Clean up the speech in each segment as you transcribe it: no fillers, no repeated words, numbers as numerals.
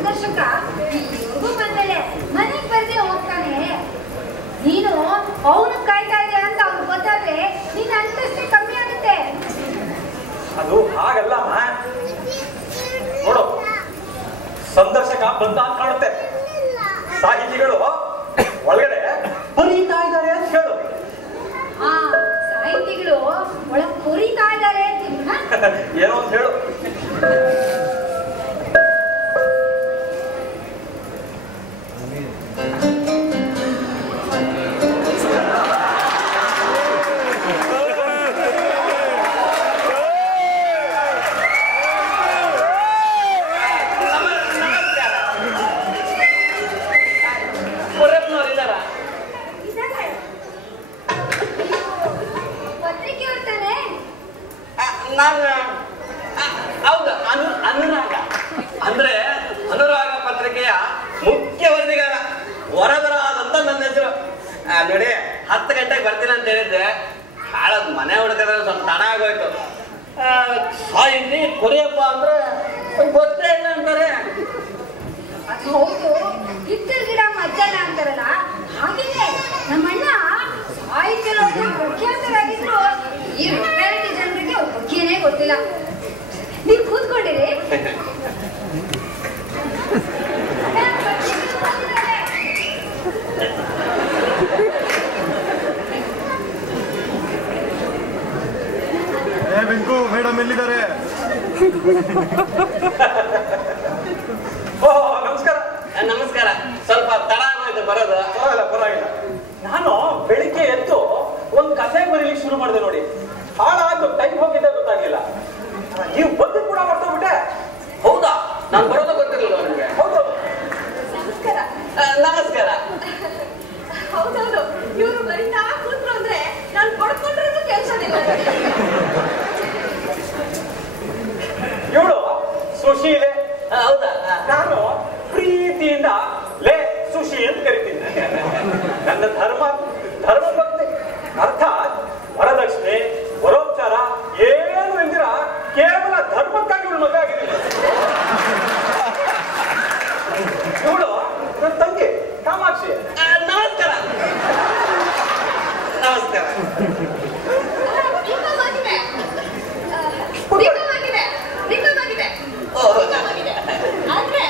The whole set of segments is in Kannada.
ಸಂದರ್ಶಕ ಇವ್ರಿಗೂ ಬಂದಲೆ ಮನೆಗೆ ಬರ್ದೆ ಹೋಗ್ತಾನೆ. ನೀನು ಅವನು ಕಾಯ್ತಾ ಇದೆಯಾ ಅಂತ ಅವ್ನು ಗೊತ್ತಾದ್ರೆ ನಿನ್ನ ಅಂತಸ್ತು ಕಮ್ಮಿ ಆಗುತ್ತೆ. ಅದು ಹಾಗಲ್ಲ ನೋಡು, ಸಂದರ್ಶಕ ಬಂದ ಅಂತ ಕಾಣುತ್ತೆ. ಸಾಹಿತಿಗಳು ಒಳಗಡೆ ಬರೀತಾ ಇದ್ದಾರೆ ಅಂತ ಹೇಳು. ಸಾಹಿತಿಗಳು ಒಳಗ್ ಕುರಿತಾ ಇದ್ದಾರೆ ಏನೋ ಅಂತ ಹೇಳು. ಹೌದು, ಅನುರಾಗ ಅಂದ್ರೆ ಅನುರಾಗ ಪತ್ರಿಕೆಯ ಮುಖ್ಯ ವರದಿಗಾರ ವರದರಾದಂತ ನನ್ನ ಹೆಸರು. ನೋಡಿ, 10 ಗಂಟೆಗೆ ಬರ್ತೀನಿ ಅಂತ ಹೇಳಿದ್ರೆ ಕಾಳದ್ ಮನೆ ಹುಡುಕದ್ರೆ ಸ್ವಲ್ಪ ತಡ ಆಗೋಯ್ತು. ಸಾಹಿತಿ ಕೊರಿಯಪ್ಪ ಅಂದ್ರೆ ಗೊತ್ತೇ ಇಲ್ಲ ಅಂತಾರೆ. ಹೌದು, ಹಿತ್ತಲ್ ಗಿಡ ಮಜ್ಜಲ್ಲ ಅಂತಾರಲ್ಲ, ಹಾಗೇನೆ ನಮ್ಮಣ್ಣ ಸಾಹಿತ್ಯದಲ್ಲಿ ಪ್ರಖ್ಯಾತರಾಗಿದ್ರು ಈ ರಿಯಾಲಿಟಿ ಜನರಿಗೆ ಅವ್ರ ಬಗ್ಗೆನೇ ಗೊತ್ತಿಲ್ಲ. ನೀವು ಕೂತ್ಕೊಂಡಿರಿ. ವೆಂಕು ಮೇಡಮ್ ಎಲ್ಲಿದ್ದಾರೆ? ನಮಸ್ಕಾರ. ನಮಸ್ಕಾರ. ಸ್ವಲ್ಪ ತಡ ಆಗೋಯ್ತು ಬರೋದು. ಪರವಾಗಿಲ್ಲ. ನಾನು ಬೆಳಿಗ್ಗೆ ಎದ್ದು ಒಂದು ಕಥೆ ಬರೀಲಿಕ್ಕೆ ಶುರು ಮಾಡಿದೆ ನೋಡಿ. ಹಾಳಾದ್ದು ಟೈಮ್ ಹೋಗಿದ್ದೆ ಗೊತ್ತಾಗ್ಲಿಲ್ಲ. ನೀವು ಬಂದು ಕೂಡ ಮಾಡ್ತೋಗ್ಬಿಟ್ಟೆ. ಹೌದಾ? ನಾನು ಬರೋದು ಗೊತ್ತಿರಲಿಲ್ಲ ನಿಮ್ಗೆ? ಹೌದು. ನಮಸ್ಕಾರ. ನಮಸ್ಕಾರ. ಹೌದೌದು, ಇವರು ಬರೀತಾ ಕೂತ್ರು ಅಂದ್ರೆ ನಾನು ಪಡ್ಕೊಂಡ್ರೂ ಕೆಲಸನಿಲ್ಲ. ಇವಳು ಸುಶೀಲೆ. ಹೌದಾ? ನಾನು ಪ್ರೀತಿಯಿಂದ ಲೇ ಸುಶಿ ಅಂತ ಕರಿತೀನಿ. ನನ್ನ ಧರ್ಮ ಭಕ್ತಿ, ಅರ್ಥಾತ್ ವರದಕ್ಷಿಣೆ ವರೋಪಚಾರ ಏನು ಎಂದಿರ ಕೇವಲ ಧರ್ಮಕ್ಕಾಗಿ ಇವಳು ಮದುವೆ ಆಗಿದ್ದೀನಿ. ಇವಳು ನನ್ನ ತಂಗಿ ಕಾಮಾಕ್ಷಿ. ನಮಸ್ಕಾರ. ನಮಸ್ಕಾರ. ಆದ್ರೆ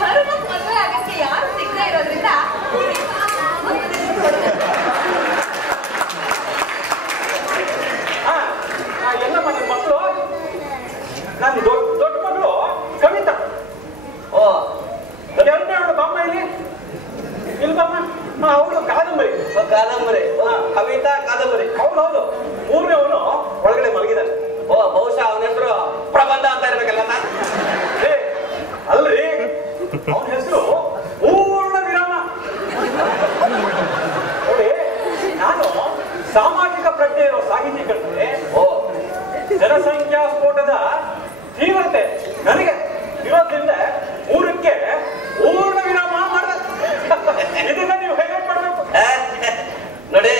ಧರ್ಮ ಮದುವೆ ಆಗಕ್ಕೆ ಯಾರು ಸಿಗದೆ ಇರೋದ್ರಿಂದ ಎಲ್ಲಮ್ಮ ನನ್ನ ಮಕ್ಕಳು. ನನ್ನ ದೊಡ್ಡ ಮಗಳು ಕವಿತಾ. ಓ, ಎರಡನೇ ಅವಳು ಬಾಮ್ಮ ಇಲ್ಲಿ ಬಾಮ್ಮ. ಅವಳು ಕಾದಂಬರಿ. ಕಾದಂಬರಿ. ಕವಿತಾ ಕಾದಂಬರಿ. ಹೌದೌದು. ಮೂರನೇ ಅವನು ಒಳಗಡೆ ಮಲಗಿದ್ದಾನೆ. ಓ, ಬಹುಶಃ ಅವನ ಹೆಸರು ಪ್ರಬಂಧ ಅಂತ ಇರ್ಬೇಕಲ್ಲ. ಅಲ್ರಿ, ಅವನ ಹೆಸರು ಪೂರ್ಣ ವಿರಾಮ. ನೋಡಿ, ನಾನು ಸಾಮಾಜಿಕ ಪ್ರಜ್ಞೆ ಇರೋ ಸಾಹಿತಿ ಕಟ್ಟಿದ್ರೆ ಜನಸಂಖ್ಯಾ ಸ್ಫೋಟದ ತೀವ್ರತೆ ನನಗೆ ಇರೋದ್ರಿಂದ 3ಕ್ಕೆ ಪೂರ್ಣ ವಿರಾಮ ಮಾಡಿದೆ. ಇದನ್ನ ನೀವು ಹೈಲೈಟ್ ಮಾಡಬೇಕು ನೋಡಿ.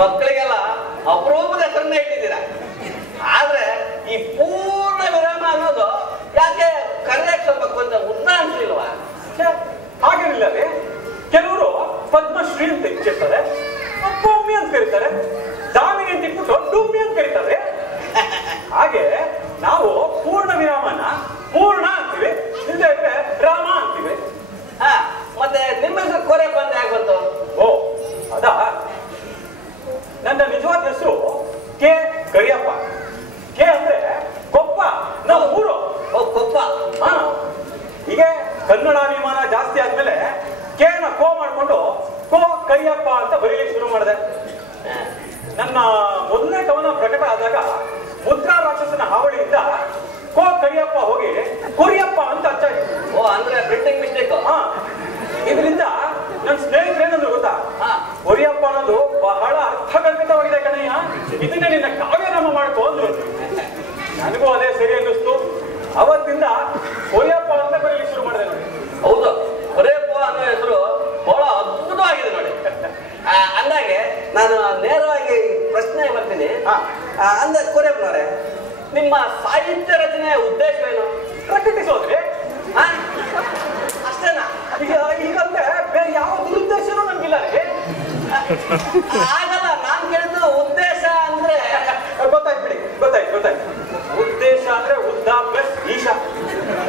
ಮಕ್ಕಳಿಗೆಲ್ಲ ಅಪರೂಪದ ಹೆಸರನ್ನ ಇಟ್ಟಿದ್ದೀರಾ. ಆದ್ರೆ ಈ ಪೂರ್ಣ ವಿರಾಮ ಅನ್ನೋದು ಯಾಕೆ ಕರೆಯಕ್ಕೆ ಸ್ವಲ್ಪ ಕೊಂಚ ಉದ್ದ ಅನ್ಸಲಿಲ್ವಾ? ಹಾಗೇನಿಲ್ಲ ರೀ. ಕೆಲವರು ಪದ್ಮಶ್ರೀ ಅಂತ ಇಚ್ಛಿರ್ತಾರೆ, ಭೂಮಿ ಅಂತ ಕರೀತಾರೆ, ಜಾಮೀನಿ ಅಂತ ಇಟ್ಬಿಟ್ಟು ಡೂಮಿ ಅಂತ ಕರೀತಾರೆ. ಹಾಗೆ ನಾವು ಪೂರ್ಣ ವಿರಾಮನ ಪೂರ್ಣ ಅಂತೀವಿ, ಇಲ್ಲದೆ ಇದ್ರೆ ರಾಮ ಅಂತೀವಿ. ಮತ್ತೆ ನಿಮ್ಮ ಹೆಸರು ಕೊರೆ ಬಂದ ಯಾಕೆ ಬಂತು? ಓ, ಅದಾ, ನನ್ನ ನಿಜವಾದ ಹೆಸರು ಕೆ ಕರಿಯಪ್ಪ. ಕೆ ಅಂದ್ರೆ ಕೊಪ್ಪ, ನಮ್ಮ ಊರು. ಕೊಪ್ಪ. ಹೀಗೆ ಕನ್ನಡಾಭಿಮಾನ ಜಾಸ್ತಿ ಆದ್ಮೇಲೆ ಕೇನ ಕೋ ಮಾಡ್ಕೊಂಡು ಕೋ ಕರಿಯಪ್ಪ ಅಂತ ಬರೀಲಿಕ್ಕೆ ಶುರು ಮಾಡಿದೆ. ನನ್ನ ಮೊದಲನೇ ಕವನ ಪ್ರಕಟ ಆದಾಗ ಮುದ್ರಾ ರಾಕ್ಷಸನ ಹಾವಳಿಯಿಂದ ಕೋ ಕರಿಯಪ್ಪ ಹೋಗಿ ಕೊರಿಯಪ್ಪ ಅಂತ ಅಚ್ಚಾಯ್ತು. ಓ, ಅಂದ್ರೆ ಪ್ರಿಂಟಿಂಗ್ ಮಿಸ್ಟೇಕ್. ಇದರಿಂದ ನನ್ನ ಸ್ನೇಹಿತರೇನಂದ್ರು ಗೊತ್ತಾ, ಕೊರಿಯಪ್ಪ ಅನ್ನೋದು ಬಹಳ ಅರ್ಥಗರ್ಭಿತವಾಗಿದೆ ಕಣಯ್ಯ, ಇದನ್ನೇ ನಿನ್ನ ಕಾವ್ಯನಾಮ ಮಾಡ್ಕೋ ಅಂದ್ರು. ನನಗೂ ಅದೇ ಸರಿ ಅನ್ನಿಸ್ತು. ಅವತ್ತಿಂದ ಕೊರಿಯಪ್ಪ ಅಂತ ಬರೀಲಿಕ್ಕೆ ಶುರು ಮಾಡಿದೆ ನೋಡಿ. ಹೌದು, ಕೊರಿಯಪ್ಪ ಅನ್ನೋ ಹೆಸರು ಬಹಳ ಅದ್ಭುತವಾಗಿದೆ ನೋಡಿ. ಅಂದಾಗೆ ನಾನು ನೇರವಾಗಿ ಪ್ರಶ್ನೆ ಬರ್ತೀನಿ. ಅಂದ ಕೊರಿಯಪ್ಪನವರೇ, ನಿಮ್ಮ ಸಾಹಿತ್ಯ ರಚನೆಯ ಉದ್ದೇಶವೇನು? ಪ್ರಕಟಿಸೋದ್ರೆ ಆಗಲ್ಲ, ನಾನ್ ಕೇಳಿದ್ದು ಉದ್ದೇಶ ಅಂದ್ರೆ ಗೊತ್ತಾಯ್ತು ಬಿಡಿ, ಗೊತ್ತಾಯ್ತು. ಉದ್ದೇಶ ಅಂದ್ರೆ ಉದ್ದ ಪ್ಲಸ್ ಈಶ.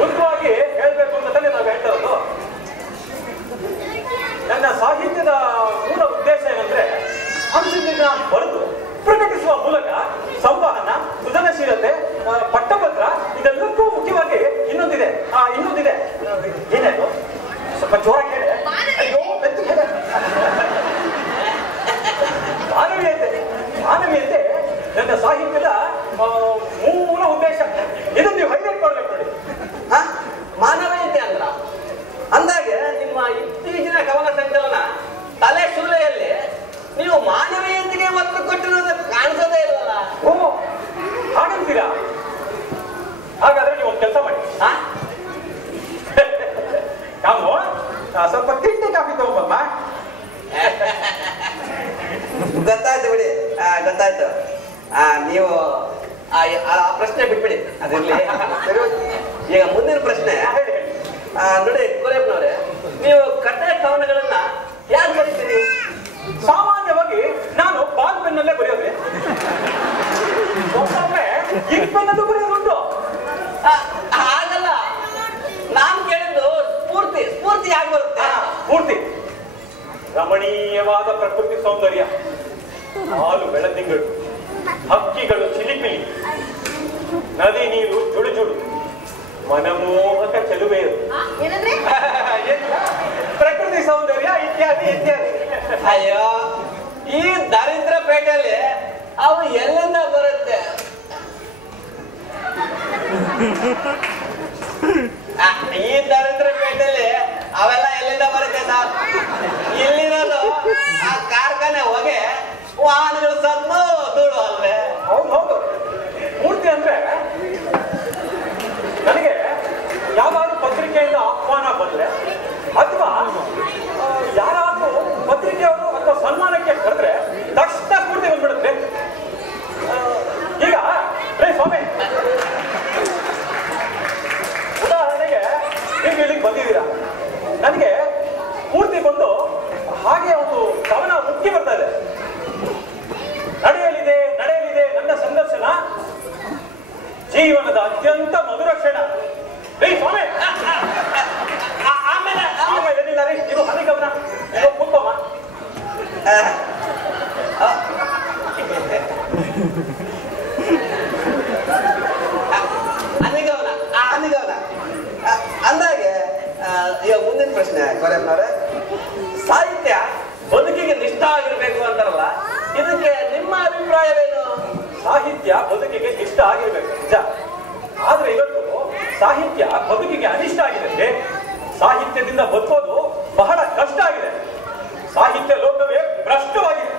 ಉದ್ದವಾಗಿ ಹೇಳ್ಬೇಕು ಅಂತ ತಾನೇ ನಾವು ಹೇಳ್ತಾ ಇರೋದು. ನನ್ನ ಸಾಹಿತ್ಯದ ಮೂಲ ಉದ್ದೇಶ ಏನಂದ್ರೆ ಅಂಶದಿಂದ ಬರೆದು ಪ್ರಕಟಿಸುವ ಮೂಲಕ ಸಂವಹನ, ಸೃಜನಶೀಲತೆ, ಪಟ್ಟಪತ್ರ ಇದೆಲ್ಲಕ್ಕೂ ಮುಖ್ಯವಾಗಿ ಇನ್ನೊಂದಿದೆ. ಏನಾಯ್ತು? ಸ್ವಲ್ಪ ಜೋರಾಗಿ ಹೇಳಿ. ಅಯ್ಯೋ ಮಾನವೀಯತೆ ನನ್ನ ಸಾಹಿತ್ಯದ ಮೂಲ ಉದ್ದೇಶ. ಇದನ್ನು ನೀವು ಹೈಲೈಟ್ ಮಾಡ್ಬೇಕು ನೋಡಿ. ಮಾನವೀಯತೆ ಅಂದಾಗೆ ನಿಮ್ಮ ಇತ್ತೀಚಿನ ಕವನ ಸಂಕಲನ ತಲೆ ಶೂಲೆಯಲ್ಲಿ ನೀವು ಮಾನವೀಯತೆಗೆ ಒತ್ತು ಕೊಟ್ಟಿರೋದು ಕಾಣಿಸೋದೇ ಇಲ್ವಲ್ಲ? ಓ, ಹಾಗಂತೀರಾ? ಹಾಗಾದ್ರೆ ನೀವು ಒಂದು ಕೆಲಸ ಮಾಡಿ, ನಾವು ಸ್ವಲ್ಪ ತಿಂಡಿ ಕಾಫಿ ತಗೊಂಬಮ್ಮ. ಗೊತ್ತಾಯ್ತು ಬಿಡಿ, ಗೊತ್ತಾಯ್ತು. ನೀವು ಆ ಪ್ರಶ್ನೆ ಬಿಟ್ಬಿಡಿ, ಅದಿರ್ಲಿ. ಈಗ ಮುಂದಿನ ಪ್ರಶ್ನೆ ನೋಡಿ ಕುರಿಯಪ್ಪನವ್ರೆ, ನೀವು ಕಥೆ ಕವನಗಳನ್ನ ಯಾಕೆ ಬರೀತೀರಿ? ಸಾಮಾನ್ಯವಾಗಿ ನಾನು ಬಾಲ್ ಪೆನ್ನಲ್ಲೇ ಬರೆಯೋದು. ಒಮ್ಮೊಮ್ಮೆ ಇಂಕ್ ಪೆನ್ನಲ್ಲೂ ಬರೆಯೋದುಂಟು. ಹಾಗಲ್ಲ, ನಾನ್ ಕೇಳಿದ್ದು ಸ್ಫೂರ್ತಿ ಯಾಕೆ ಬರುತ್ತೆ? ಸ್ಫೂರ್ತಿ ರಮಣೀಯವಾದ ಪ್ರಕೃತಿ ಸೌಂದರ್ಯ, ಹಾಲು ಬೆಳದಿಂಗಳು, ಹಕ್ಕಿಗಳು ಚಿಲಿಪಿಲಿ, ನದಿ ನೀರು ಜುಳುಜುಳು, ಮನಮೋಹಕ ಚೆಲುವೆಯರು, ಪ್ರಕೃತಿ ಸೌಂದರ್ಯ ಇತ್ಯಾದಿ. ಅಯ್ಯೋ, ಈ ದರಿದ್ರ ಪೇಟೆಯಲ್ಲಿ ಅವು ಎಲ್ಲಿಂದ ಬರುತ್ತೆ? ಈ ದರಿದ್ರ ಪೇಟೆಯಲ್ಲಿ ಅವೆಲ್ಲ ಎಲ್ಲಿಂದ ಬರುತ್ತೆ ಸರ್? ಇಲ್ಲಿರೋದು ಆ ಕಾರ್ಖಾನೆ ಹೊಗೆ, ವಾಹನಗಳು ಸದ್ದು ಧೂಳು ಅಲ್ವೇ? ಹೌದು. ಪೂರ್ತಿ ಅಂದ್ರೆ ನನಗೆ ಯಾವ್ದಾದ್ರು ಪತ್ರಿಕೆಯಿಂದ ಆಹ್ವಾನ ಬಂದ್ರೆ ಅಥವಾ ಯಾರಾದ್ರೂ ಪತ್ರಿಕೆಯವರು ಅಥವಾ ಸನ್ಮಾನಕ್ಕೆ ಕರೆದ್ರೆ ತಕ್ಷಣ ಪೂರ್ತಿ ಬಂದ್ಬಿಡುತ್ತೆ. ಈಗ ಸ್ವಾಮಿ, ಉದಾಹರಣೆಗೆ ನೀವು ಇಲ್ಲಿಗೆ ಬಂದಿದ್ದೀರಾ, ನನಗೆ ಪೂರ್ತಿ ಬಂದು ಹಾಗೆ ಒಂದು ಕವನ ಮುಖ್ಯ ಬರ್ತಾ ಇದೆ. ನಡೆಯಲಿದೆ ನನ್ನ ಸಂದರ್ಶನ, ಜೀವನದ ಅತ್ಯಂತ ಮಧುರ ಕ್ಷಣ. ಸ್ವಾಮಿ, ಆಮೇಲೆ ಏನಿಲ್ಲ ರೀ, ಇದು ಹನಿ ಕವನ, ಇದು ಕೂತ್ಕೊಮ್ಮ. ಅನಿಗವನ ಅಂದಾಗೆ ಈಗ ಮುಂದಿನ ಪ್ರಶ್ನೆ ಕೊರೆಯಪ್ಪನವ್ರೆ, ಸಾಹಿತ್ಯ ಬದುಕಿಗೆ ನಿಷ್ಠ ಆಗಿರ್ಬೇಕು ಅಂತಾರಲ್ಲ, ಇದಕ್ಕೆ ನಿಮ್ಮ ಅಭಿಪ್ರಾಯವೇನು? ಸಾಹಿತ್ಯ ಬದುಕಿಗೆ ಇಷ್ಟ ಆಗಿರ್ಬೇಕು ನಿಜ, ಆದ್ರೆ ಇವತ್ತು ಸಾಹಿತ್ಯ ಬದುಕಿಗೆ ಅನಿಷ್ಟ ಆಗಿದೆ. ಸಾಹಿತ್ಯದಿಂದ ಬದುಕೋದು ಬಹಳ ಕಷ್ಟ ಆಗಿದೆ. ಸಾಹಿತ್ಯ ಲೋಕವೇ ಭ್ರಷ್ಟವಾಗಿದೆ.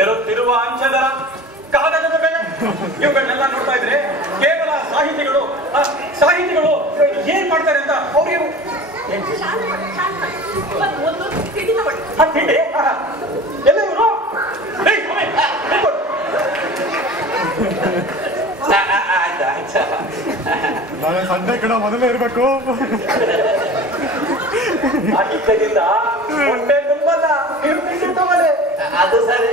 ಏರುತ್ತಿರುವ ಅಂಶದರ, ಕಾಗದದ ಬೆಲೆ, ಇವುಗಳನ್ನೆಲ್ಲ ನೋಡ್ತಾ ಇದ್ರೆ ಕೇವಲ ಸಾಹಿತಿಗಳು ಏನ್ ಮಾಡ್ತಾರೆ ಅಂತ ಅವ್ರಿಗೆ ತಿಂಡಿ ಎಲ್ಲ ಇವರು ನಾಳೆ ಸಂಡೆ ಕೂಡ ಮೊದಲೇ ಇರ್ಬೇಕು. ಸಾಹಿತ್ಯದಿಂದ ಹೊಟ್ಟೆ ತುಂಬಲ್ಲ, ತಿಂಡಿರ್ತವಲ್ಲ. ಅದು ಸರಿ.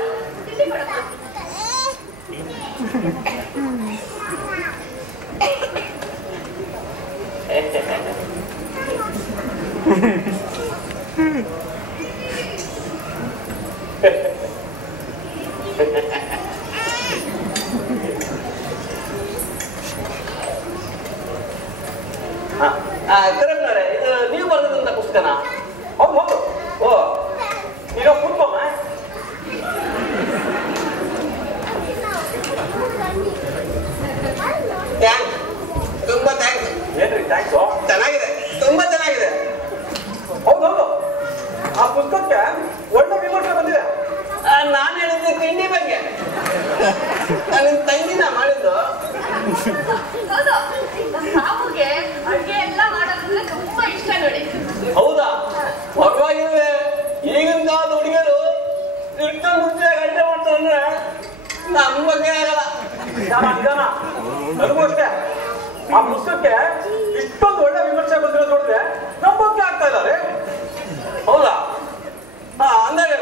ಕರೆಕ್ಟ್ನವ್ರೆ, ಇದು ನೀವು ಬರೆದಂತ ಪುಸ್ತಕನ? ಹೌದು. ಓ, ಈಗ ಕೂತ್ಕೊಮ್ಮ. ಥ್ಯಾಂಕ್ಸ್, ತುಂಬಾ ಥ್ಯಾಂಕ್ಸ್. ಏನ್ರಿ ಥ್ಯಾಂಕ್ಸು? ಚೆನ್ನಾಗಿದೆ, ತುಂಬಾ ಚೆನ್ನಾಗಿದೆ. ಹೌದು, ಆ ಪುಸ್ತಕಕ್ಕೆ ಒಳ್ಳೆ ವಿಮರ್ಶೆ ಬಂದಿದೆ. ನಾನು ಹೇಳಿದ್ದು ತಿಂಡಿ ಬಗ್ಗೆ. ನನ್ನ ತಂಗಿನ ಮಾಡಿದ್ದು. ಸಾವುಗೆ ಅಡುಗೆ ಎಲ್ಲ ಮಾಡೋದಂದ್ರೆ ತುಂಬಾ ಇಷ್ಟ ನೋಡಿ. ಹೌದಾ? ಪರವಾಗಿಲ್ವೇ? ಈಗಿನ ಕಾಲದ ಹುಡುಗಿಯರು ಇಷ್ಟೊಂದು ರುಚಿಯಾಗಿ ಅಡುಗೆ ಮಾಡ್ತಾರೆ ನಮ್ಮ ಬಗ್ಗೆ ಆಗಲ್ಲ. ನಿಧಾನ, ನನಗೂ ಅಷ್ಟೇ. ಆ ಪುಸ್ತಕಕ್ಕೆ ಇಷ್ಟೊಂದು ಒಳ್ಳೆ ವಿಮರ್ಶೆ ಬಂದಿರೋದು ನೋಡಿದ್ರೆ ನಂಬೋಕೆ ಆಗ್ತಾ ಇಲ್ಲ. ಹೌದಾ? ಅಂದ್ರೆ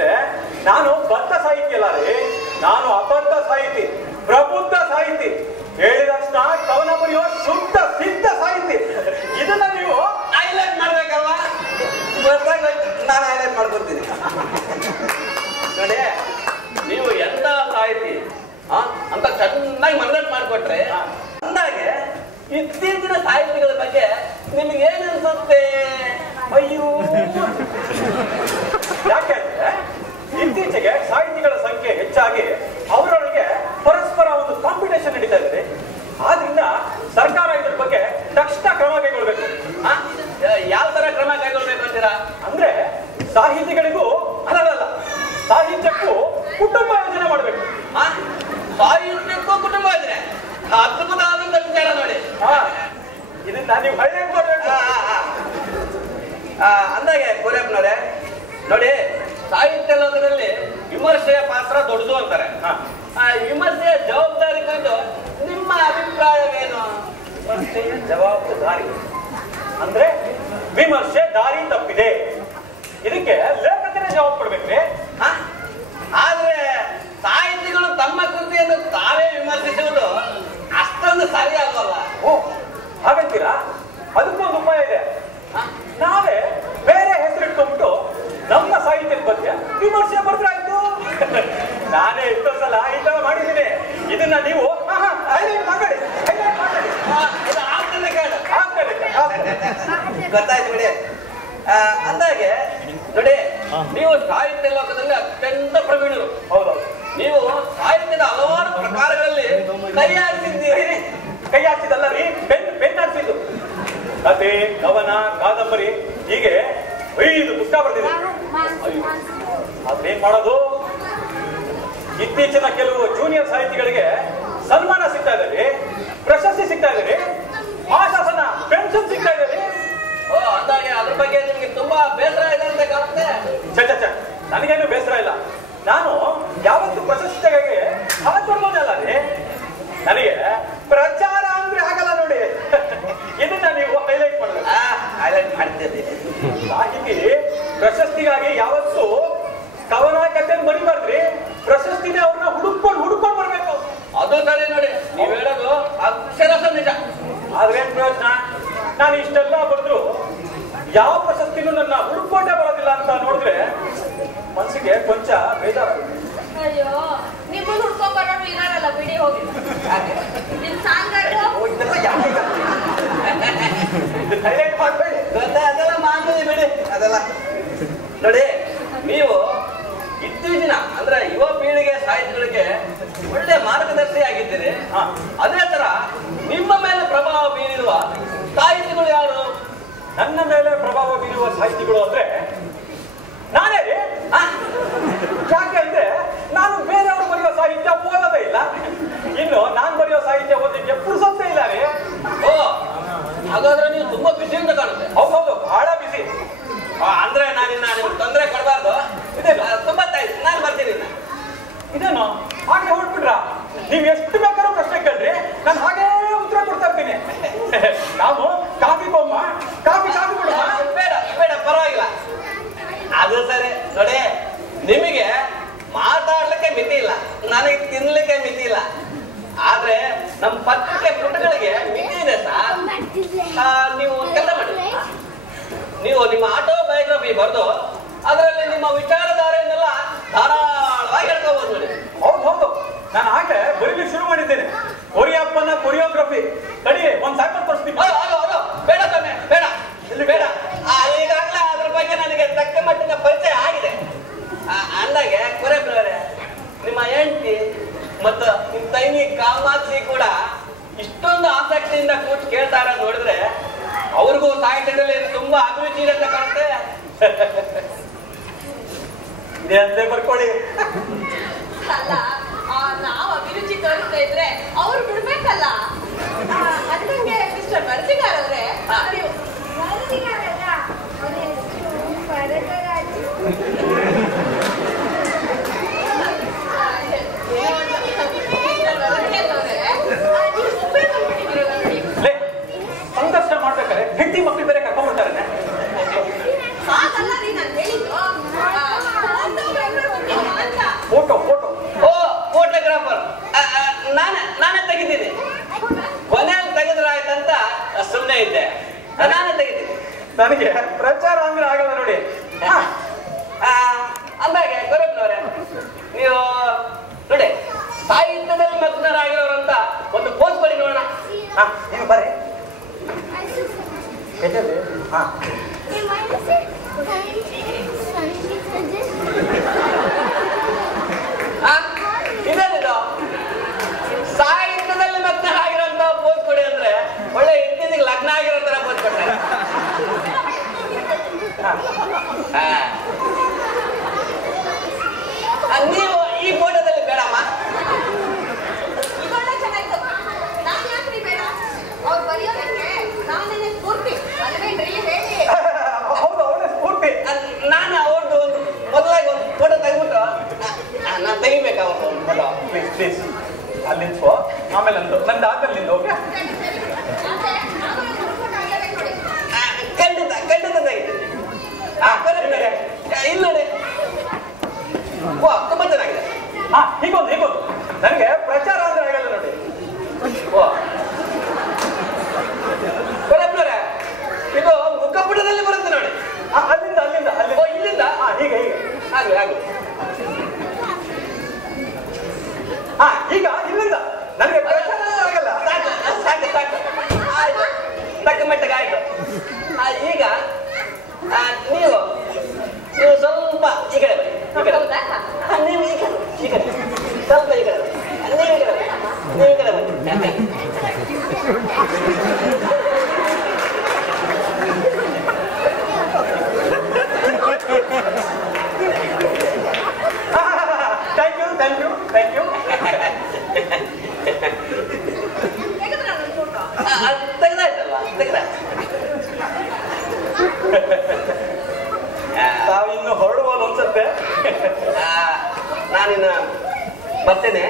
ಅಂದ್ರೆ ನಾನು ಬದ್ಧ ಸಾಹಿತಿ ಅಲ್ಲ ರೀ, ನಾನು ಅಬದ್ಧ ಸಾಹಿತಿ, ಪ್ರಬುದ್ಧ ಸಾಹಿತಿ, ಹೇಳಿದ ತಕ್ಷಣ ಕವನ ಬರೆಯುವ ಶುದ್ಧ ಸಿದ್ಧ ಸಾಹಿತಿ. ಇದನ್ನ ನೀವು ಹೈಲೈಟ್ ಮಾಡ್ಬೇಕಲ್ವಾ? ನಾನು ಹೈಲೈಟ್ ಮಾಡ್ಕೊತೀನಿ ನೋಡಿ. ನೀವು ಎಂತ ಸಾಹಿತಿ ಅಂತ ಚೆನ್ನಾಗಿ ಮನದಟ್ಟು ಮಾಡಿಕೊಟ್ರೆ ಅಂದಾಗೆ ಇತ್ತೀಚಿನ ಸಾಹಿತಿಗಳ ಬಗ್ಗೆ ನಿಮ್ಗೆ ಏನ್ ಅನ್ಸುತ್ತೆ? ಅಯ್ಯೋ, ಯಾಕೆಂದ್ರೆ ಇತ್ತೀಚೆಗೆ ಸಾಹಿತಿಗಳ ಸಂಖ್ಯೆ ಹೆಚ್ಚಾಗಿ ಅವರೊಳಗೆ ಪರಸ್ಪರ ಒಂದು ಕಾಂಪಿಟೇಷನ್ ನಡೀತಾ ಇದೆ. ಆದ್ರಿಂದ ಸರ್ಕಾರ ಇದ್ರ ಬಗ್ಗೆ ತಕ್ಷಣ ಕ್ರಮ ಕೈಗೊಳ್ಬೇಕು. ಯಾವ ತರ ಕ್ರಮ ಕೈಗೊಳ್ಬೇಕು ಅಂತೀರಾ? ಅಂದ್ರೆ ಸಾಹಿತಿಗಳಿಗೂ ಅಲ್ಲಲ್ಲ, ಸಾಹಿತ್ಯಕ್ಕೂ ಕುಟುಂಬ ಯೋಜನೆ ಮಾಡ್ಬೇಕು. ಸಾಹಿತ್ಯಕ್ಕೂ ಕುಟುಂಬ ಯೋಜನೆ ಅದ್ಭುತವಾದಂತ ವಿಚಾರ ನೋಡಿ. ಇದನ್ನ ನೀವು ಹೈಲೈಟ್ ಮಾಡ್ಬೇಕು. ಅಂದಾಗೆ ಕೋರೆಪ್ಪನವರೇ ನೋಡಿ, ಸಾಹಿತ್ಯ ಲೋಕದಲ್ಲಿ ವಿಮರ್ಶೆಯ ಪಾತ್ರ ದೊಡ್ಡದು ಅಂತಾರೆ. ವಿಮರ್ಶೆಯ ಜವಾಬ್ದಾರಿ ಕುರಿತು ನಿಮ್ಮ ಅಭಿಪ್ರಾಯವೇನು? ವಿಮರ್ಶೆಯ ಜವಾಬ್ದಾರಿ ಅಂದ್ರೆ ವಿಮರ್ಶೆ ದಾರಿ ತಪ್ಪಿದೆ, ಇದಕ್ಕೆ ಲೇಖಕರೇ ಜವಾಬ್ ಕೊಡ್ಬೇಕ್ರಿ. ಆದ್ರೆ ಸಾಹಿತಿಗಳು ತಮ್ಮ ಕೃತಿಯನ್ನು ತಾವೇ ವಿಮರ್ಶಿಸುವುದು ಅಷ್ಟೊಂದು ಸರಿ ಅಲ್ವಲ್ಲ? ಓ, ಹಾಗಂತೀರಾ? ಅದಕ್ಕೊಂದು ಉಪಾಯ ಇದೆ. ನಾವೇ ಬೇರೆ ಹೆಸರಿಟ್ಕೊಂಡ್ಬಿಟ್ಟು ನಮ್ಮ ಸಾಹಿತ್ಯದ ಬಗ್ಗೆ ವಿಮರ್ಶೆ ಬರೆದ್ರಾಯ್ತು. ನಾನೇ ಎಷ್ಟೋ ಸಲ ಈ ತರ ಮಾಡಿದ್ದೀನಿ. ಇದನ್ನ ನೀವು ಹೈಲೈಟ್ ಮಾಡಿ. ಗೊತ್ತಾಯ್ತು ಬಿಡಿ. ಅಂದಾಗೆ ನೋಡಿ, ನೀವು ಸಾಹಿತ್ಯ ಲೋಕದಲ್ಲಿ ಅತ್ಯಂತ ಪ್ರವೀಣರು. ಹೌದು, ನೀವು ಸಾಹಿತ್ಯದ ಹಲವಾರು ಪ್ರಕಾರಗಳಲ್ಲಿ ಕೈ ಹಾಕಿದ್ದೀರಿ. ಕೈ ಹಾಕಿದಲ್ಲ ರೀ, ಪೆನ್ ಹಾಕಿದ್ದು. ಕತೆ, ಕವನ, ಕಾದಂಬರಿ ಹೀಗೆ 5 ಪುಸ್ತಕ ಬರ್ತಿದೆ. ಅದೇನ್ ಮಾಡೋದು? ಇತ್ತೀಚಿನ ಕೆಲವು ಜೂನಿಯರ್ ಸಾಹಿತಿಗಳಿಗೆ ಸನ್ಮಾನ ಸಿಗ್ತಾ ಇದೆ, ಪ್ರಶಸ್ತಿ ಸಿಗ್ತಾ ಇದೆ, ಮಾಸಾಸನ ಪೆನ್ಷನ್ ಸಿಗ್ತಾ ಇದೆ. ಅಂದಾಗೆ ಅದ್ರ ಬಗ್ಗೆ ನಿಮ್ಗೆ ತುಂಬಾ ಬೇಸರ ಇದೆ ಅಂತ ಕಾಣುತ್ತೆ. ಚ ನನಗೇನು ಬೇಸರ ಇಲ್ಲ. ನಾನು ಯಾವತ್ತು ಪ್ರಶಸ್ತಿಗಾಗಿ ಹಾಕೊಡ್ಬೋದಲ್ಲ ರೀ. ನನಗೆ ಪ್ರಚಾರ ಅಂದ್ರೆ ಆಗಲ್ಲ ನೋಡಿ. ಇದನ್ನ ನೀವು ಹೈಲೈಟ್ ಮಾಡಬೇಕು. ಹೈಲೈಟ್ ಮಾಡ್ತೀರಿ. ಸಾಹಿತಿ ಪ್ರಶಸ್ತಿಗಾಗಿ ಯಾವತ್ತು ಕವನ ಕತೆ ಬರಿಬಾರ್ದ್ರಿ, ಪ್ರಶಸ್ತಿನೇ ಅವ್ರನ್ನ ಹುಡುಕೊಂಡು ಬರ್ಬೇಕು. ಅದು ಸರಿ ನೋಡಿ, ನೀವು ಹೇಳೋದು ಅಕ್ಷರಶ ನಿಜ. ಆದ್ರೇನ್ ಪ್ರಯೋಜನ? ನಾನು ಇಷ್ಟೆಲ್ಲ ಬರೆದ್ರು ಯಾವ ಪ್ರಶಸ್ತಿನೂ ನನ್ನ ಹುಡುಕೊಂಡೇ ಬರೋದಿಲ್ಲ ಅಂತ ನೋಡಿದ್ರೆ ಮನಸ್ಸಿಗೆ ಕೊಂಚ ಬೇಜಾರಾಗುತ್ತೆ. ಅಯ್ಯೋ, ನಿಮ್ಮನ್ನು ಹುಡ್ಕೊಂಡ್ ಬರೋರು ಇರಲ್ಲ, ಬಿಡಿ ಹೋಗಿ. ನಿಮ್ ಹೈಲೈಟ್ ಮಾಡ್ಬೇಡಿ. ಅದೆಲ್ಲ ಮಾಮೂಲಿ ಬಿಡಿ. ಅದೆಲ್ಲ ನೋಡಿ, ನೀವು ಇತ್ತೀಚಿನ ಅಂದ್ರೆ ಯುವ ಪೀಳಿಗೆ ಸಾಹಿತಿಗಳಿಗೆ ಒಳ್ಳೆ ಮಾರ್ಗದರ್ಶಿ ಆಗಿದ್ದೀರಿ. ಅದೇ ತರ ನಿಮ್ಮ ಮೇಲೆ ಪ್ರಭಾವ ಬೀರಿರುವ ಸಾಹಿತಿಗಳು ಯಾರು? ನನ್ನ ಮೇಲೆ ಪ್ರಭಾವ ಬೀರುವ ಸಾಹಿತಿಗಳು ಅಂದ್ರೆ ನಾನೇ ರೀ. ಯಾಕೆ ಅಂದ್ರೆ ನಾನು ಬೇರೆಯವರು ಬರೆಯೋ ಸಾಹಿತ್ಯ ಓದೋದೇ ಇಲ್ಲ. ಇನ್ನು ನಾನು ಬರೆಯೋ ಸಾಹಿತ್ಯ ಓದಲಿಕ್ಕೆ ಪುರ್ಸೊತ್ತೇ ಇಲ್ಲ ರೀ. ಓ, ಹಾಗಾದ್ರೆ ನೀವು ತುಂಬಾ ಬಿಸಿ ಅಂತ ಕಾಣುತ್ತೆ. ಹೌದು, ಬಹಳ ಬಿಸಿ. ಅಂದ್ರೆ ನಾನಿನ್ನ ನಿಮ್ಗೆ ತೊಂದರೆ ಕೊಡಬಾರ್ದು. ತುಂಬಾ ಥ್ಯಾಂಕ್ಸ್, ನಾನು ಬರ್ತೀನಿ. ಇದೇನು ಹಾಗೆ ಹೊರಟ್ಬಿಟ್ರ? ನೀವ್ ಎಷ್ಟು ಬೇಕಾದ್ರೂ ಪ್ರಶ್ನೆ ಕೇಳ್ರಿ, ನಾನು ಹಾಗೇ ಉತ್ತರ ಕೊಡ್ತಾ ಇರ್ತೀನಿ. ನಾವು ಕಾಫಿ ಕೊಮ್ಮ, ಕಾಫಿ ಕೊಡುವ. ಬೇಡ ಪರವಾಗಿಲ್ಲ. ಅದು ಸರಿ ನೋಡಿ, ನಿಮಗೆ ಮಾತಾಡ್ಲಿಕ್ಕೆ ಮಿತಿ ಇಲ್ಲ, ನನಗೆ ತಿನ್ಲಿಕ್ಕೆ ಮಿತಿ ಇಲ್ಲ. ಆದ್ರೆ ನಮ್ಮ ಪತ್ರಿಕೆ ಪುಟಗಳಿಗೆ ಮಿತಿ ಇದೆ ಸರ್. ನೀವು ಕೆಲಸ ಮಾಡಿ, ನೀವು ನಿಮ್ಮ ಆಟೋಬಯೋಗ್ರಫಿ ಬರೆದು ಅದರಲ್ಲಿ ನಿಮ್ಮ ವಿಚಾರಧಾರೆಯನ್ನೆಲ್ಲ ಧಾರಾಳವಾಗಿ ಹೇಳ್ಕೋಬಹುದು ನೋಡಿ. ಹೌದು, ನಾನು ಆಗಲೇ ಬರೀಲಿಕ್ಕೆ ಶುರು ಮಾಡಿದ್ದೇನೆ. ಕೊರಿಯಪ್ಪನ ಕೊರಿಯೋಗ್ರಫಿ ತಡಿ, ಒಂದ್ ಸ್ಯಾಂಪಲ್ ತೋರಿಸ್ತೀನಿ. ಬೇಡ ತಾನೆ, ಬೇಡ ಈಗಾಗಲೇ ಅದ್ರ ಬಗ್ಗೆ ನನಗೆ ತಕ್ಕ ಮಟ್ಟಿನ ಪರಿಚಯ ಆಗಿದೆ. ಅಂದಾಗೆ ಕೊರೆಪ್ಪನವರೇ, ನಿಮ್ಮ ಹೆಂಡತಿ ಮತ್ತು ನಿಮ್ಮ ತಂಗಿ ಕಾಮಾಕ್ಷಿ ಕೂಡ ಇಷ್ಟೊಂದು ಆಸಕ್ತಿಯಿಂದ ಕೂತು ಕೇಳ್ತಾರ ನೋಡಿದ್ರೆ ಅವ್ರಿಗೂ ಸಾಹಿತ್ಯದಲ್ಲಿ ತುಂಬಾ ಅಭಿರುಚಿ ಇದೆ ಅಂತ ಕಾಣುತ್ತೆ. ಇದೆ ಅಂತ ಬರ್ಕೊಳ್ಳಿ. ಅಲ್ಲ, ನಾವು ಅಭಿರುಚಿ ತೋರಿಸ್ತಾ ಇದ್ರೆ ಅವ್ರು ಬಿಡ್ಬೇಕಲ್ಲ. ಅಂದಂಗೆ ಮಿಸ್ಟರ್ ವರದಿಗಾರ್ ಅವ್ರೆ, ನೀವು ವರದಿಗಾರಲ್ಲ, ಅವ್ರ ಹೆಸರು ವರದರಾಜ್. ಸಂದರ್ಶನ ಮಾಡ್ಬೇಕಾದ್ರೆ ಹೆಂಡತಿ ಮಕ್ಕಳು ಬೇರೆ ಕರ್ಕೊಂಡ್ಬಿಡ್ತಾರೆ. ಹಾಗಲ್ಲ ರೀ ನಾನು ಹೇಳಿದ್ದು. ನನಗೆ ಪ್ರಚಾರ ಅಂದ್ರೆ ಆಗಲ್ಲ ನೋಡಿ. ಅಂದಾಗೆ ಗೊರಪ್ಪನವ್ರೆ, ನೀವು ನೋಡಿ ಸಾಹಿತ್ಯದಲ್ಲಿ ಮಗ್ನರಾಗಿರೋರಂತ ಒಂದು ಪೋಸ್ ಕೊಡಿ ನೋಡೋಣ. ನೀವು ಬರ್ರಿ. ಹಾ ಇದೇನಿದು ಸಾಹಿತ್ಯದಲ್ಲಿ ಮಗ್ನರಾಗಿರೋಂತ ಪೋಸ್ ಕೊಡಿ ಅಂದ್ರೆ ಒಳ್ಳೆ ಇತ್ತೀಚೆಗೆ ಲಗ್ನ ಆಗಿರೋ ತರ ಪೋಸ್ ಕೊಡ್ತಾರೆ. ನೀವು ಈ ಫೋಟೋದಲ್ಲಿ ಬೇಡಮ್ಮ. ಇದೊಳ್ಳೆ ಚೆನ್ನಾಗಿತ್ತು. ನಾನು ಯಾಕ್ರಿ ಬೇಡ? ಅವ್ರು ಬರೆಯೋದಕ್ಕೆ ನಾನೇ ಸ್ಫೂರ್ತಿ ಅಲ್ವೇನ್ರಿ? ಹೇಳಿ. ಹೌದು, ಅವಳೇ ಸ್ಫೂರ್ತಿ. ನಾನು ಅವ್ರದ್ದು ಒಂದು ಮೊದಲಾಗಿ ಒಂದು ಫೋಟೋ ತೆಗೆದ್ಬಿಟ್ಟು ನಾನು ತೆಗಿಬೇಕಾ ಅವ್ರದ್ದು ಒಂದು ಫೋಟೋ? ಪ್ಲೀಸ್ ಪ್ಲೀಸ್ ಅಲ್ಲಿ ನಿಂತ್ಕೋ, ಆಮೇಲೆ ನಂದು ಆದ್ಮೇಲೆ ನಿಂದು. ಓಕೆ ಖಂಡಿತ ಖಂಡಿತ ತೆಗಿತೀನಿ. ಇಲ್ಲ ನೋಡಿ, ವಾ ತುಂಬಾ ಚೆನ್ನಾಗಿದೆ. ಹೀಗೊಂದು ನನಗೆ ಪ್ರಚಾರ ಅಂದ್ರೆ ಆಗಲ್ಲ ನೋಡಿ. ಓ ಗೊರಪ್ಪನವ್ರೆ, ಇದು ಮುಖಪುಟದಲ್ಲಿ ಬರುತ್ತೆ ನೋಡಿ. ಅಲ್ಲಿಂದ ಓ ಇಲ್ಲಿಂದ ಹೀಗೆ ಆಗ್ಲಿ ಆಗ್ಲಿ. ಈಗ ಇಲ್ಲಿಂದ ನನಗೆ ಪ್ರಚಾರ ಆಗಲ್ಲ. ಸಾಕು ಸಾಕು ಆಯ್ತು, ತಕ್ಕ ಮಟ್ಟಿಗೆ ಆಯ್ತು. ಈಗ ನೀವು ಸ್ವಲ್ಪ ಈ ಕಡೆ ಬನ್ನಿ. ನೀವು ಈ ಕಡೆ ಸ್ವಲ್ಪ ಈ ಕಡೆ ನೀವು ಈ ಕಡೆ ಬನ್ನಿ. Thank you ತೆಗೆದಾಯ್ತಲ್ವಾ? ತಾವಿನ್ನು ಹೊರಡುವುದು ಅನ್ಸುತ್ತೆ. ನಾನಿನ್ನ ಬರ್ತೇನೆ.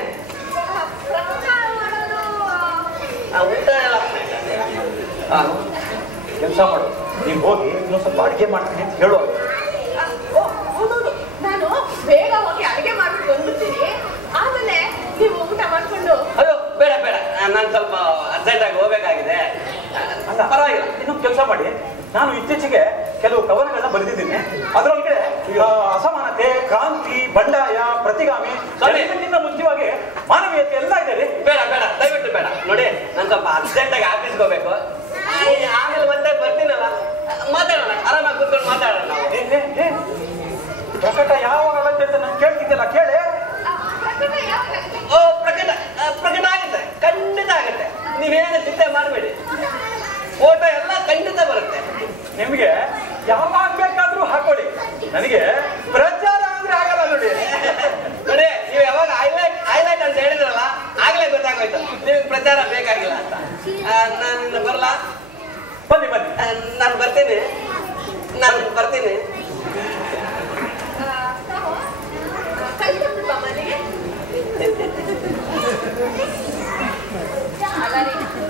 ಊಟ ಎಲ್ಲ ಕೆಲಸ ಮಾಡು, ನೀವು ಹೋಗಿ ಇನ್ನೊಂದು ಸ್ವಲ್ಪ ಅಡುಗೆ ಮಾಡ್ತೀನಿ ಅಂತ ಹೇಳುವ. ನಾನು ಬೇಗ ಹೋಗಿ ಅಡಿಗೆ ಮಾಡ್ಬಿಟ್ಟು ಬಂದ್ಬಿಡ್ತೀನಿ. ಆಮೇಲೆ ನೀವು ಊಟ ಮಾಡ್ಕೊಂಡು. ಅಯ್ಯೋ ಬೇಡ ಬೇಡ, ನಾನು ಸ್ವಲ್ಪ ಅರ್ಜೆಂಟ್ ಆಗಿ ಹೋಗ್ಬೇಕಾಗಿದೆ. ಅಲ್ಲ ಪರವಾಗಿಲ್ಲ, ಇನ್ನೊಂದು ಕೆಲಸ ಮಾಡಿ. ನಾನು ಇತ್ತೀಚೆಗೆ ಕೆಲವು ಕವನಗಳನ್ನ ಬರೆದಿದ್ದೀನಿ. ಅದರೊಳಗೆ ಅಸಮಾನತೆ, ಕ್ರಾಂತಿ, ಬಂಡಾಯ, ಪ್ರತಿಗಾಮಿ, ಎಲ್ಲಕ್ಕಿಂತ ಮುಖ್ಯವಾಗಿ ಮಾನವೀಯತೆ ಎಲ್ಲ ಇದೆ ರೀ. ಬೇಡ ಬೇಡ, ದಯವಿಟ್ಟು ಬೇಡ. ನೋಡಿ, ನಾನು ಸ್ವಲ್ಪ ಅರ್ಜೆಂಟ್ ಆಗಿ ಆಫೀಸ್ಗೆ ಹೋಗ್ಬೇಕು. ಆಮೇಲೆ ಮತ್ತೆ ಬರ್ತೀನಲ್ಲ, ಮಾತಾಡೋಣ, ಆರಾಮಾಗಿ ಕೂತ್ಕೊಂಡು ಮಾತಾಡೋಣ ನಾವು. ಪ್ರಕಟ ಯಾವಾಗ ಅಂತ ನಾನು ಕೇಳ್ತಿದ್ದೆಲ್ಲ ಕೇಳಿ. ಓ ಪ್ರಕಟ ಆಗುತ್ತೆ, ಖಂಡಿತ ಆಗುತ್ತೆ. ನೀವೇನು ಚಿಂತೆ ಮಾಡಬೇಡಿ, ಫೋಟೋ ಎಲ್ಲ ಖಂಡಿತ ಬರುತ್ತೆ. ನಿಮ್ಗೆ ಯಾವಾಗ ಬೇಕಾದ್ರೂ ಹಾಕೊಳ್ಳಿ, ನನಗೆ ಪ್ರಚಾರ ಅಂದ್ರೆ ಆಗಲ್ಲ ನೋಡಿ. ನೋಡಿ, ನೀವು ಯಾವಾಗ ಹೈಲೈಟ್ ಅಂತ ಹೇಳಿದ್ರಲ್ಲ, ಆಗ್ಲೇ ಗೊತ್ತಾಗೋಯ್ತು ನಿಮ್ಗೆ ಪ್ರಚಾರ ಬೇಕಾಗಿಲ್ಲ ಅಂತ. ನಾನು ಬರಲ್ಲ. ಬನ್ನಿ ನಾನು ಬರ್ತೀನಿ.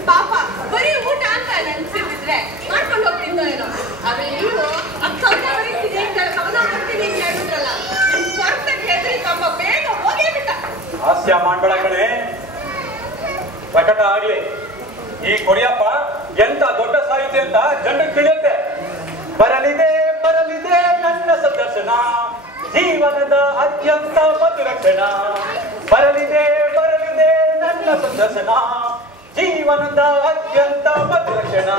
ಪಾಪ ಬರೀ ಊಟ ಅಂತ ನೆನ್ಸಿದ್ರೆ ಮಾಡ್ಕೊಂಡು ಹೋಗ್ತಿದ್ದೋ ಏನೋ. ಆಮೇಲೆ ನೀವು ಕವನ ಬರೀತೀನಿ ಕವನ ಬರ್ತೀನಿ ಅಂತ ಹೇಳಿದ್ರಲ್ಲ, ಸ್ವರ್ಗಕ್ಕೆ ಹೆದರಿ ತಮ್ಮ ಬೇಗ ಹೋಗೇ ಬಿಟ್ಟ. ಹಾಸ್ಯ ಮಾಡ್ಬೇಡ ಕಣೆ. ಪ್ರಕಟ ಆಗ್ಲಿ. ಈ ಕೊಡಿಯಪ್ಪ ಎಂತ ದೊಡ್ಡ ಸಾಹಿತ್ಯ ಅಂತ ಜನರಿಗೆ ತಿಳಿಯುತ್ತೆ. ಬರಲಿದೆ ನನ್ನ ಸಂದರ್ಶನ, ಜೀವನದ ಅತ್ಯಂತ ಮಧುರ ಕ್ಷಣ. ಬರಲಿದೆ ನನ್ನ ಸಂದರ್ಶನ, ಜೀವನದ ಅತ್ಯಂತ ಮಧುರ ಕ್ಷಣ.